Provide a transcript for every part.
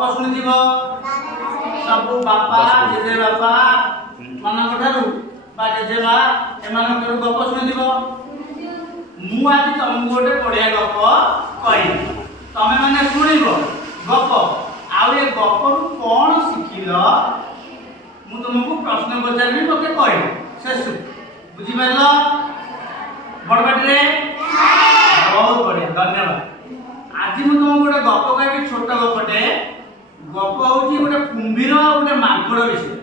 गप शुणी सब बापा जेजे बापा मान जेजे माँ एम गप शुणी मु आज तुमको गोटे बढ़िया गप कह तमें मैंने शुण गप आउ ये गप कौन शिखिल मु तुमको प्रश्न पचारि मत कह शेष बुझिपार बड़पाटी बहुत बढ़िया धन्यवाद। आज मुझे तुमको गोटे गप कह छोट गपटे गप हूँ गोटे कुंभीर गोटे मांकड़ विषय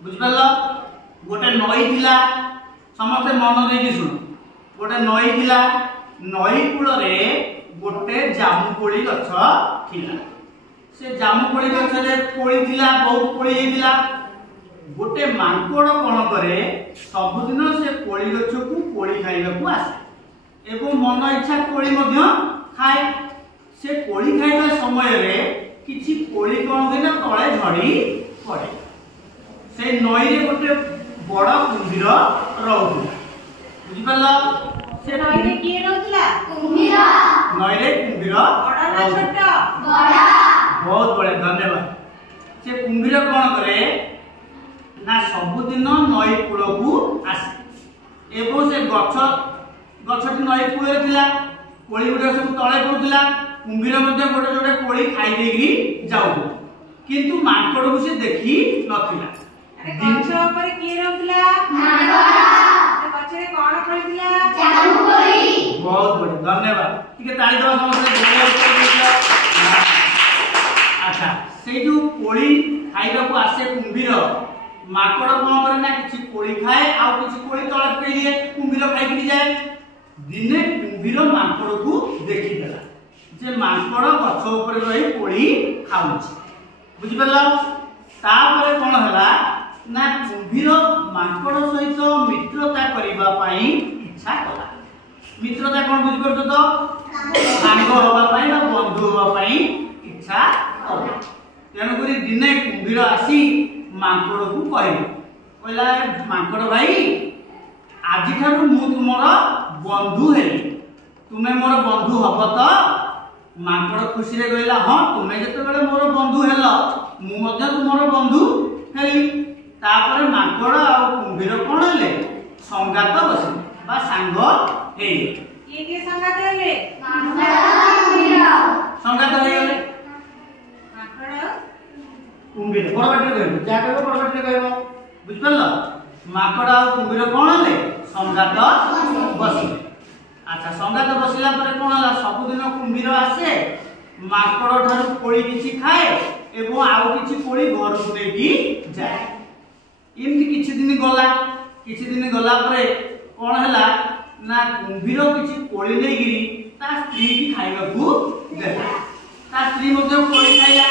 बुझिपार गोटे नई थिला समस्ते मन देकी शुण गोटे नई थिला नई कूल गोटे जामुकोली गछ थिला से जामुकोली गछ रे कोली थिला बहुत कोली हेतिला गोटे मांकड़ कौन करे सबुदिन से कोली गछ को कोली खाइबा को आसे एवं मन इच्छा कोली मध्य खाए से कोली खाइबा समय रे किछि कोली कौन होइना तळे झड़ी पड़े से नई रे गोटे बड़ कुंभीर रहउला बुझि पाला से नई रे की रहउला कुंभीर नई रे कुंभीर बड़ा ना छोटा बड़ा बहुत बड़े धन्यवाद। से कुंभीर कौन करे ना सबुदिन नई कूल को आसे एवं से गछटी नई कूल थिला कोली गुडा सब तळे पड़ुथिला कुंभीर मध्ये गोटे गोटे कोली खाई देगी जाऊ किंतु मांकड़ को से देखी नथिला गछ ऊपर की रहउला मांकड़ से गछरे कोन फळिथिला जामुकोली बहुत बढ़िया धन्यवाद। ठीक है ताली दवा समस्त अच्छा से जो कोली खाइबा को आसे कुंभीर माकड़ कौन करे ना किछि कोली खाए आ किछि कोली तळे पकई दिए कुंभीर खाइ कि जाए दिने कुंभीर माकड़ को देखि देला जे माकड़ गछ ऊपर रही कोली खाउछि बुझि परला तापर कोन हला ना कुंभीर माकड़ सहित मित्रता करिबा पई इच्छा कला मित्रता कोन बुझि परतो तो सांग होबा पई ना बंधु होबा पई इच्छा कला तेन करी दिने कुंभीर आसी मांकड़ को कहला मांकड़ भाई आज ठारू मु तुमर बंधु हेली तुमे मोर बंधु हब तो मांकड़ खुशी रे कहला हां तुमे जते बेले मोर बंधु हेलो मु मध्य तुमर बंधु हेली तापर मांकड़ आ कुंभीर कोन हेले संगात बसे बा सांग हे के संगात हेले मांकड़ कुंभीर संगात हे गेले मांकड़ कुंभीर बड़बाटी कहबो जा कहबो बड़बाटी कहबो बुझ परला माकड़ आ कुंभीर कोन हेले संगात बसिले अच्छा संगात बसिला परे कोन हला सब दिन कुंभीर आसे माकड़ ठारू कोली किछि खाए एवं आउ किछि कोली घर को नेकी जाए एमति किछि दिन गला परे कोन हला ना कुंभीर किछि कोली नै गिरी ता स्त्री की खाइबा को देला ता स्त्री मध्ये कोली खाइला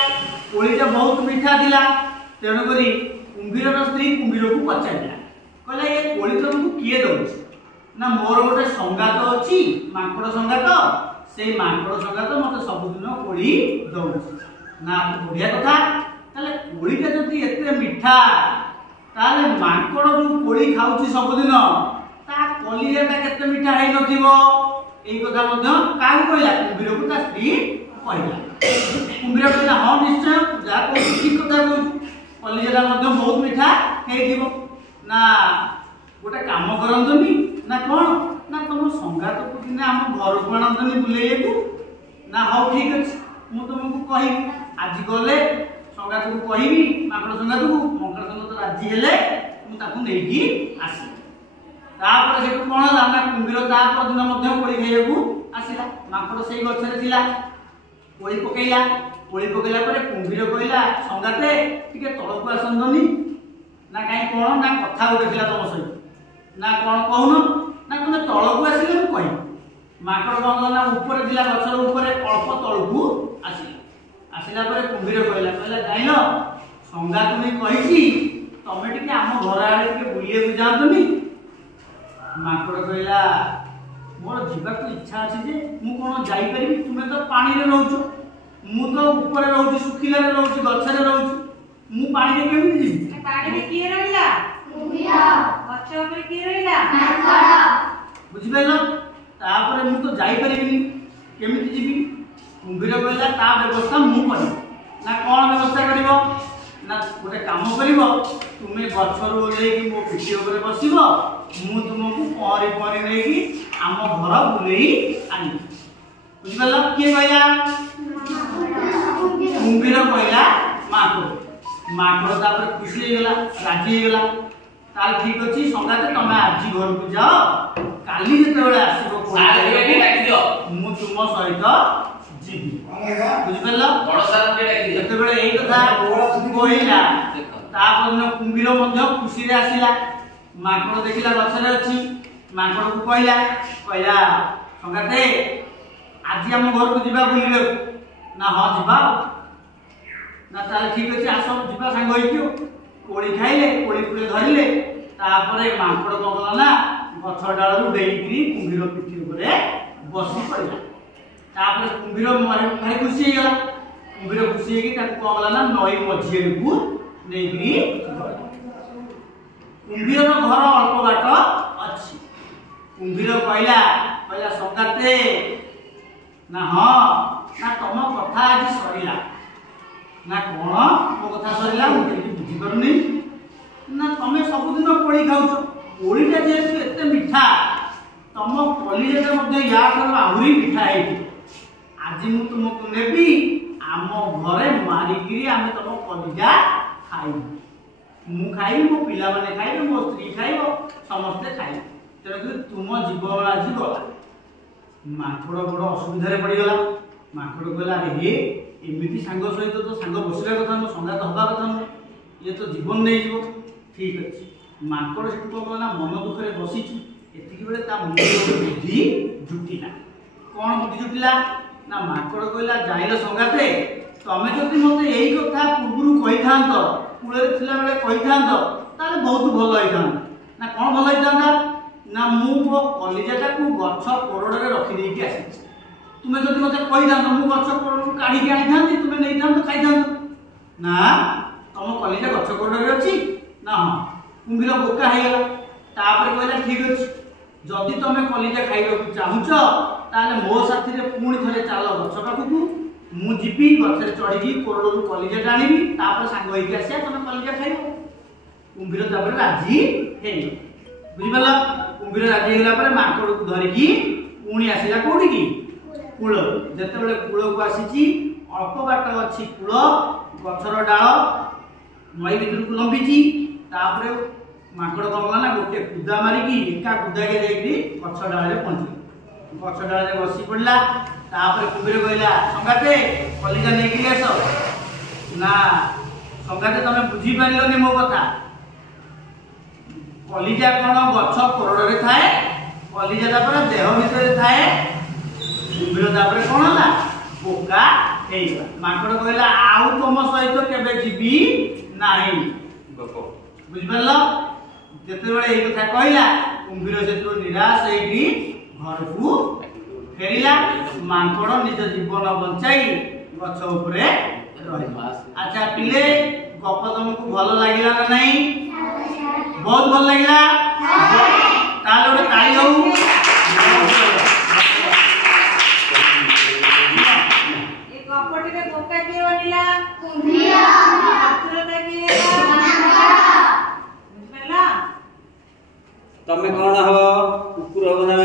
कोलीटा बहुत मीठा थिला तेणु करी कुंभीर स्त्री कुंभीर को पचारिला कहला ये कोली तुमको किए दउछ ना मोर गोटे संगात अछि मांकड़ संगात से मांकड़ संगात मते सब दिन कोली दउछ ना बढ़िया कथा ताले कोलीटा जति एते मीठा ताले मांकड़ जो कोली खाउछि सब दिन ता कलियाटा केते मीठा हेइ नथिबो एई कथा मध्ये काउ कहला कुंभीर को ता स्त्री कहला कुंभीर कहला हां निश्चय जा को ठीक कथा कहू कलियाटा मध्ये बहुत मीठा हेइथिबो ना गोटे काम करंतनी ना कोन ना तुम संगात को दिने हम घर को आनंदनी बुलेई को ना हो ठीक अछि मु तुमको कहि आज गले संगात को कहिबी माकड़ संगात को मकर संगात राजी हेले मु ताकू नेकी आसी तापर से कोन हला ना कुंभीर ता पर दिन मध्ये कोली खाइबू आसीला माकड़ सेई गछरे थिला कोली पकेइला परे कुंभीर कहला संगाते टिके तळको आसंदनी ना काई कोन ना कथा उठिला तम सहित ना कोन कहून ना तुम तळको आसिले मु कहि माकड़ कोन ना ऊपर दिला गछर ऊपर अल्प तळको आसिला परे कुंभीर कहला जाइलो संगात तुमी कहिछि तमे टिके आम घर आड़े टिके बुलिए को जातनी माकड़ कहला मोर जीवा को इच्छा अछि जे मु कोन जाई परिबी तुमे तो पानी रे रहउछो मु तो ऊपर रहउछि सुखिला रे रहउछि गछरे रहउछि मु पानी रे केमि जीबी पानी रे की रहइला कुंभीर गछ ऊपर की रहइला माकड़ बुझि पाइलो तापर मु तो जाई परिबिनी केमि जीबी कुंभीर कहला ता व्यवस्था मु करी ना कौन व्यवस्था करिवो ना गोटे काम करिवो तुमे गछरु ओले कि मो पिठी ऊपर बसिबो मु तुमको पहरी पहरी नै कि आम घर बुलेई आनी बुझिबला के कहला कुंभीर कहला माकड़ तापर खुशी हो गला राजी हो गला ताल ठीक अछि संगाते तमे आजी घर को जाओ काली जते बेले आसीबो सार के डाकी दियो मु तुम सहित जीवी बुझिबला बड़ सार के डाकी दियो जते बेले एई कथा कहला तापर कुंभीर मध्ये खुशी रे आसीला माकड़ देखिला गछरे अछि माकड़ को कहला संगाते आज हम घर को जीवा बुलिले ना हां जीवा ना ताले ठीक अछि आसो जीवा संग होइकियो कोड़ी खाइले कोड़ी पुले धरिले तापरे माकड़ कोला ना गछ डाळू डेइकरी कुंभीर पिठी ऊपर बसी पड़िला तापरे कुंभीर मारे खुशी हो गला कुंभीर खुशी हेकी ताको कोला ना नई मझिए को नेइकरी कुंभीर घर अल्प बाट अछि कुंभीर कहला संगाते ना हां ना तम कथा आज सरिला ना कोन मो कथा सरिला मु बुझी परनी ना तमे सब दिन कोड़ी खाउछ कोड़ीटा जे एते मिठा तम कलिजेटा मध्ये या कर आहुरी मिठा है आज मु तुमको नेबी आम घरे मारी गिरी आमे तम कलिजा खाई मु खाई मो पिला माने खाई मो स्त्री खाइबो समस्त खाई तेरे तुम जीवन आज गला माखड़ बड़ असुविधा रे पड़ी गला माखड़ कहला रे एमिति सांग सहित तो सांग बसिला कथा न संगात हबा कथा न ये तो जीवन नहीं जीवो ठीक अछि माकड़ से कहला मन दुख रे बसिछि एतिकी बेले ता मुंड बुद्धि जुटिला कोन बुद्धि जुटिला ना माकड़ कहला जाइलो संगाते तमे जति मते एई कथा पूर्वरु कहि थांत कुळे थिला बेले कहि थांत ताले बहुत भलो होई थांत ना कोन भलो होई थांत ना मु मो कलिजाटा को गछ कोरडे रे रखि देई के आसी तुमे जति मते कहि थांत मु गछ कोरडे काढी के आइ थांती तुमे नै थांत खाइ थांत ना तम कलिजा गछ कोरडे रे अछि ना हां कुंभीर बोका है गला तापर कहला ठीक अछि जदी तमे कलिजा खाइबो चाहुछ ताले मो साथी रे पुणी थरे चालो गछ पाखु मु जिपी गछरे चढ़ी कोरडो कलिजा टाणीबी तापर सांग होई के आसिया तमे कलिजा खाइबो कुंभीर तापर राजी हे बुझिबला कुंभीर राजी होला पर माकड़ को धरि की पुणी आसिला कोडी की कूल जते बेले कूल को आसीची अल्प बाट अछि कूल गछर डाळ नई भितर को लंबीची तापरे माकड़ कहला ना गोटे कुदा मारी की एका कुदा के देकरी गछ डाळ रे पहुंची गछ डाळ रे बसी पड़ला तापरे कुंभीर कहला संगाते कलिजा नै कि आसो ना संगाते तमे बुझी पारिलोनी मो कथा कलिजा कोन गछ कोरड रे थाए कलिजाटा पर देह भीतर थाए कुंभीर तापरे कोन होला बोका हेइबा माकड़ कहला आउ तम सहित केबे जीवी नाही बुझिबल जते बेले ए कथा कहला कुंभीर सेतो निराश हेकी घर को फेरिला माकड़ निज जीवन बंचाई गछ ऊपर रहिला अच्छा पिले गप तुमको भलो लागिला ना नहीं बहुत भल लागिला ताले ओटे ताली हो ए गपटी रे बोका के बनिला कुंभीर आतुरता के बुझला तमे कोन हो कुकुर हो ना